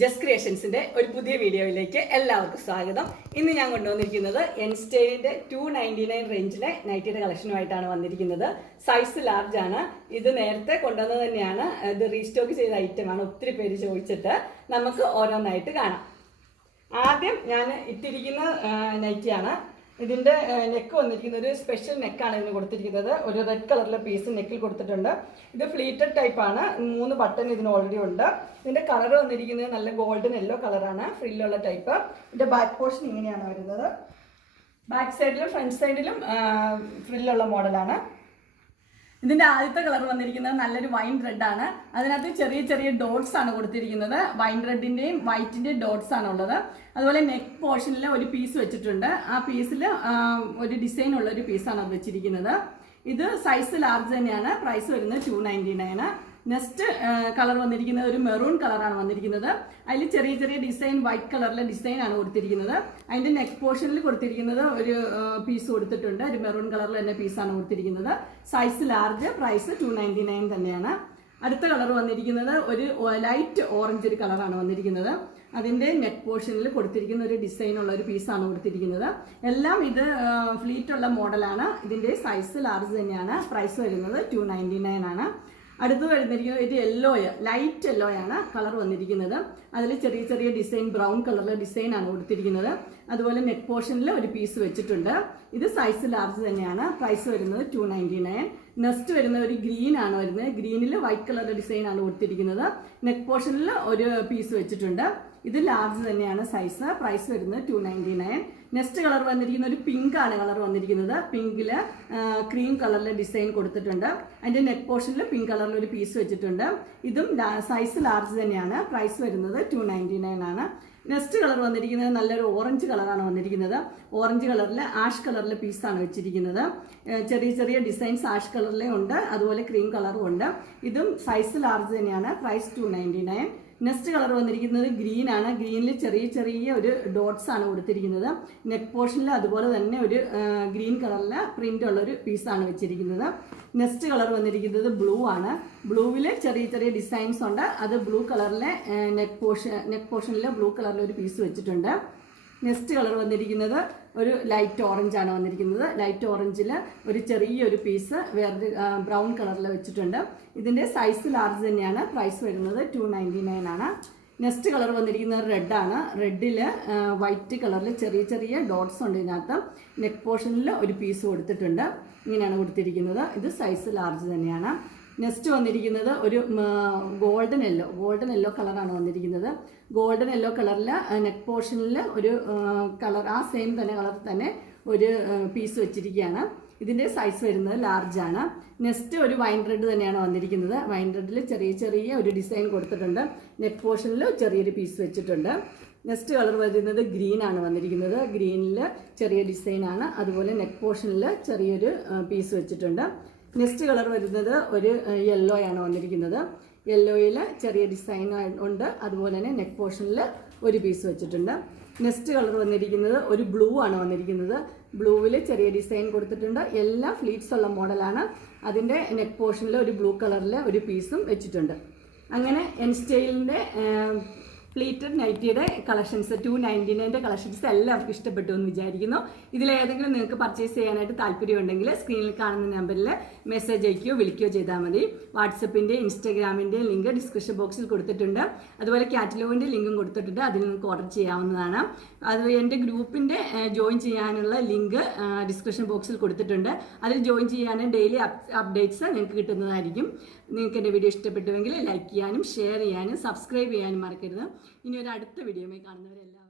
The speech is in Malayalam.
ജസ്റ്റ് ക്രിയേഷൻസിന്റെ ഒരു പുതിയ വീഡിയോയിലേക്ക് എല്ലാവർക്കും സ്വാഗതം. ഇന്ന് ഞാൻ കൊണ്ടുവന്നിരിക്കുന്നത് എൻസ്റ്റൈലിന്റെ 299 റേഞ്ചിലെ നൈറ്റിയുടെ കളക്ഷനുമായിട്ടാണ് വന്നിരിക്കുന്നത്. സൈസ് ലാർജ് ആണ്. ഇത് നേരത്തെ കൊണ്ടുവന്നത് തന്നെയാണ്. ഇത് റീസ്റ്റോക്ക് ചെയ്ത ഐറ്റമാണ്. ഒത്തിരി പേര് ചോദിച്ചിട്ട് നമുക്ക് ഓരോന്നായിട്ട് കാണാം. ആദ്യം ഞാൻ ഇട്ടിരിക്കുന്ന നൈറ്റിയാണ്. ഇതിന്റെ നെക്ക് വന്നിരിക്കുന്നത് ഒരു സ്പെഷ്യൽ നെക്കാണ് ഇതിന് കൊടുത്തിരിക്കുന്നത്. ഒരു റെഡ് കളറിലെ പീസ് നെക്കിൽ കൊടുത്തിട്ടുണ്ട്. ഇത് ഫ്ലീറ്റഡ് ടൈപ്പ് ആണ്. 3 ബട്ടൺ ഇതിന് ഓൾറെഡി ഉണ്ട്. ഇതിന്റെ കളർ വന്നിരിക്കുന്നത് നല്ല ഗോൾഡൻ യെല്ലോ കളറാണ്. ഫ്രില്ലുള്ള ടൈപ്പ്. ഇതിന്റെ ബാക്ക് പോർഷൻ ഇങ്ങനെയാണ് വരുന്നത്. ബാക്ക് സൈഡിലും ഫ്രണ്ട് സൈഡിലും ഫ്രില്ലുള്ള മോഡലാണ്. ഇതിന്റെ ആദ്യത്തെ കളർ വന്നിരിക്കുന്നത് നല്ലൊരു വൈൻ റെഡ് ആണ്. അതിനകത്ത് ചെറിയ ചെറിയ ഡോട്ട്സ് ആണ് കൊടുത്തിരിക്കുന്നത്. വൈൻ റെഡിന്റെയും വൈറ്റിന്റെയും ഡോട്ട്സ് ആണ് ഉള്ളത്. അതുപോലെ നെക്ക് പോർഷനിൽ ഒരു പീസ് വെച്ചിട്ടുണ്ട്. ആ പീസിൽ ഒരു ഡിസൈൻ ഉള്ള ഒരു പീസാണ് അത് വെച്ചിരിക്കുന്നത്. ഇത് സൈസ് ലാർജ് തന്നെയാണ്. പ്രൈസ് വരുന്നത് 299. നെക്സ്റ്റ് കളർ വന്നിരിക്കുന്നത് ഒരു മെറൂൺ കളറാണ് വന്നിരിക്കുന്നത്. അതിൽ ചെറിയ ചെറിയ ഡിസൈൻ വൈറ്റ് കളറിലെ ഡിസൈൻ ആണ് കൊടുത്തിരിക്കുന്നത്. അതിന്റെ നെക്ക് പോർഷനിൽ കൊടുത്തിരിക്കുന്നത് ഒരു പീസ് കൊടുത്തിട്ടുണ്ട്. ഒരു മെറൂൺ കളറിൽ തന്നെ പീസാണ് കൊടുത്തിരിക്കുന്നത്. Size large. പ്രൈസ് 299 തന്നെയാണ്. അടുത്ത കളർ വന്നിരിക്കുന്നത് ഒരു ലൈറ്റ് ഓറഞ്ച് ഒരു കളറാണ് വന്നിരിക്കുന്നത്. അതിന്റെ നെക്ക് പോർഷനിൽ കൊടുത്തിരിക്കുന്ന ഒരു ഡിസൈൻ ഉള്ള ഒരു പീസാണ് കൊടുത്തിരിക്കുന്നത്. എല്ലാം ഇത് ഫ്ലീറ്റ് ഉള്ള മോഡലാണ്. ഇതിന്റെ സൈസ് ലാർജ് തന്നെയാണ്. പ്രൈസ് വരുന്നത് 299 ആണ്. അടുത്ത് വരുന്നിരിക്കുന്നത് ഇത് യെല്ലോയാണ്. ലൈറ്റ് യെല്ലോ ആണ് കളർ വന്നിരിക്കുന്നത്. അതിൽ ചെറിയ ചെറിയ ഡിസൈൻ ബ്രൗൺ കളറിലെ ഡിസൈൻ ആണ് കൊടുത്തിരിക്കുന്നത്. അതുപോലെ നെക്ക് പോർഷനിൽ ഒരു പീസ് വെച്ചിട്ടുണ്ട്. ഇത് സൈസ് ലാർജ് തന്നെയാണ്. പ്രൈസ് വരുന്നത് 299. നെക്സ്റ്റ് വരുന്ന ഒരു ഗ്രീൻ ആണ് വരുന്നത്. ഗ്രീനിൽ വൈറ്റ് കളറിലെ ഡിസൈൻ ആണ് കൊടുത്തിരിക്കുന്നത്. നെക്ക് പോർഷനിൽ ഒരു പീസ് വെച്ചിട്ടുണ്ട്. ഇത് ലാർജ് തന്നെയാണ് സൈസ്. പ്രൈസ് വരുന്നത് 299. നെക്സ്റ്റ് കളർ വന്നിരിക്കുന്ന ഒരു പിങ്ക് ആണ് കളർ വന്നിരിക്കുന്നത്. പിങ്കില് ക്രീം കളറിലെ ഡിസൈൻ കൊടുത്തിട്ടുണ്ട്. അതിന്റെ നെക്ക് പോർഷനിൽ പിങ്ക് കളറിൽ ഒരു പീസ് വെച്ചിട്ടുണ്ട്. ഇതും സൈസ് ലാർജ് തന്നെയാണ്. പ്രൈസ് വരുന്നത് 299 ആണ്. നെക്സ്റ്റ് കളർ വന്നിരിക്കുന്നത് നല്ലൊരു ഓറഞ്ച് കളറാണ് വന്നിരിക്കുന്നത്. ഓറഞ്ച് കളറിൽ ആഷ് കളറിലെ പീസാണ് വെച്ചിരിക്കുന്നത്. ചെറിയ ചെറിയ ഡിസൈൻസ് ആഷ് കളറിലെ ഉണ്ട്. അതുപോലെ ക്രീം കളറും ഉണ്ട്. ഇതും സൈസ് ലാർജ് തന്നെയാണ്. പ്രൈസ് 299. നെക്സ്റ്റ് കളർ വന്നിരിക്കുന്നത് ഗ്രീൻ ആണ്. ഗ്രീനിൽ ചെറിയ ചെറിയ ഒരു ഡോട്ട്സ് ആണ് കൊടുത്തിരിക്കുന്നത്. നെക്ക് പോർഷനിൽ അതുപോലെ തന്നെ ഒരു ഗ്രീൻ കളറിലെ പ്രിന്റ് ഉള്ള ഒരു പീസാണ് വെച്ചിരിക്കുന്നത്. നെക്സ്റ്റ് കളർ വന്നിരിക്കുന്നത് ബ്ലൂ ആണ്. ബ്ലൂവിൽ ചെറിയ ചെറിയ ഡിസൈൻസ് ഉണ്ട്. അത് ബ്ലൂ കളറിലെ നെക്ക് പോർഷനിൽ ബ്ലൂ കളറിൽ ഒരു പീസ് വെച്ചിട്ടുണ്ട്. നെക്സ്റ്റ് കളർ വന്നിരിക്കുന്നത് ഒരു ലൈറ്റ് ഓറഞ്ച് ആണ് വന്നിരിക്കുന്നത്. ലൈറ്റ് ഓറഞ്ചിൽ ഒരു ചെറിയൊരു പീസ് വേറൊരു ബ്രൗൺ കളറിൽ വെച്ചിട്ടുണ്ട്. ഇതിന്റെ സൈസ് ലാർജ് തന്നെയാണ്. പ്രൈസ് വരുന്നത് 299 ആണ്. നെക്സ്റ്റ് കളർ വന്നിരിക്കുന്നത് റെഡ് ആണ്. റെഡിൽ വൈറ്റ് കളറിൽ ചെറിയ ചെറിയ ഡോട്ട്സ് ഉണ്ട്. ഇതിനകത്ത് നെക്ക് പോർഷനിൽ ഒരു പീസ് കൊടുത്തിട്ടുണ്ട്. ഇങ്ങനെയാണ് കൊടുത്തിരിക്കുന്നത്. ഇത് സൈസ് ലാർജ് തന്നെയാണ്. നെക്സ്റ്റ് വന്നിരിക്കുന്നത് ഒരു ഗോൾഡൻ യെല്ലോ കളറാണ് വന്നിരിക്കുന്നത്. ഗോൾഡൻ യെല്ലോ കളറിൽ നെക്ക് പോർഷനിൽ ഒരു കളർ ആ സെയിം തന്നെ കളറിൽ തന്നെ ഒരു പീസ് വെച്ചിരിക്കുകയാണ്. ഇതിന്റെ സൈസ് വരുന്നത് ലാർജ് ആണ്. നെക്സ്റ്റ് ഒരു വൈൻ റെഡ് തന്നെയാണ് വന്നിരിക്കുന്നത്. വൈൻ റെഡിൽ ചെറിയ ചെറിയ ഒരു ഡിസൈൻ കൊടുത്തിട്ടുണ്ട്. നെക്ക് പോർഷനിൽ ചെറിയൊരു പീസ് വെച്ചിട്ടുണ്ട്. നെക്സ്റ്റ് കളർ വരുന്നത് ഗ്രീൻ ആണ് വന്നിരിക്കുന്നത്. ഗ്രീനിൽ ചെറിയ ഡിസൈൻ ആണ്. അതുപോലെ നെക്ക് പോർഷനിൽ ചെറിയൊരു പീസ് വെച്ചിട്ടുണ്ട്. നെക്സ്റ്റ് കളർ വരുന്നത് ഒരു യെല്ലോ ആണ് വന്നിരിക്കുന്നത്. യെല്ലോയിൽ ചെറിയ ഡിസൈൻ ഉണ്ട്. അതുപോലെ തന്നെ നെക്ക് പോർഷനിൽ ഒരു പീസ് വെച്ചിട്ടുണ്ട്. നെക്സ്റ്റ് കളർ വന്നിരിക്കുന്നത് ഒരു ബ്ലൂ ആണ് വന്നിരിക്കുന്നത്. ബ്ലൂവിൽ ചെറിയ ഡിസൈൻ കൊടുത്തിട്ടുണ്ട്. എല്ലാം ഫ്ലീറ്റ്സ് ഉള്ള മോഡലാണ്. അതിൻ്റെ നെക്ക് പോർഷനിൽ ഒരു ബ്ലൂ കളറിൽ ഒരു പീസും വെച്ചിട്ടുണ്ട്. അങ്ങനെ എൻസ്റ്റൈലിൻ്റെ ഫ്ലീറ്റഡ് നൈറ്റിയുടെ കളക്ഷൻസ് 299 കളക്ഷൻസ് എല്ലാവർക്കും ഇഷ്ടപ്പെട്ടു എന്ന് വിചാരിക്കുന്നു. ഇതിലേതെങ്കിലും നിങ്ങൾക്ക് പർച്ചേസ് ചെയ്യാനായിട്ട് താല്പര്യമുണ്ടെങ്കിൽ സ്ക്രീനിൽ കാണുന്ന നമ്പറിൽ മെസ്സേജ് അയക്കുകയോ വിളിക്കുകയോ ചെയ്താൽ മതി. വാട്സപ്പിൻ്റെ ഇൻസ്റ്റാഗ്രാമിൻ്റെ ലിങ്ക് ഡിസ്ക്രിപ്ഷൻ ബോക്സിൽ കൊടുത്തിട്ടുണ്ട്. അതുപോലെ കാറ്റലോഗിൻ്റെ ലിങ്കും കൊടുത്തിട്ടുണ്ട്. അതിൽ നിങ്ങൾക്ക് ഓർഡർ ചെയ്യാവുന്നതാണ്. അത് എൻ്റെ ഗ്രൂപ്പിൻ്റെ ജോയിൻ ചെയ്യാനുള്ള ലിങ്ക് ഡിസ്ക്രിപ്ഷൻ ബോക്സിൽ കൊടുത്തിട്ടുണ്ട്. അതിൽ ജോയിൻ ചെയ്യാൻ ഡെയിലി അപ്ഡേറ്റ്സ് നിങ്ങൾക്ക് കിട്ടുന്നതായിരിക്കും. നിങ്ങൾക്ക് എൻ്റെ വീഡിയോ ഇഷ്ടപ്പെട്ടുവെങ്കിൽ ലൈക്ക് ചെയ്യാനും ഷെയർ ചെയ്യാനും സബ്സ്ക്രൈബ് ചെയ്യാനും മറക്കരുത്. ഇനി ഒരു അടുത്ത വീഡിയോയുമായി കാണുന്നവരെല്ലാം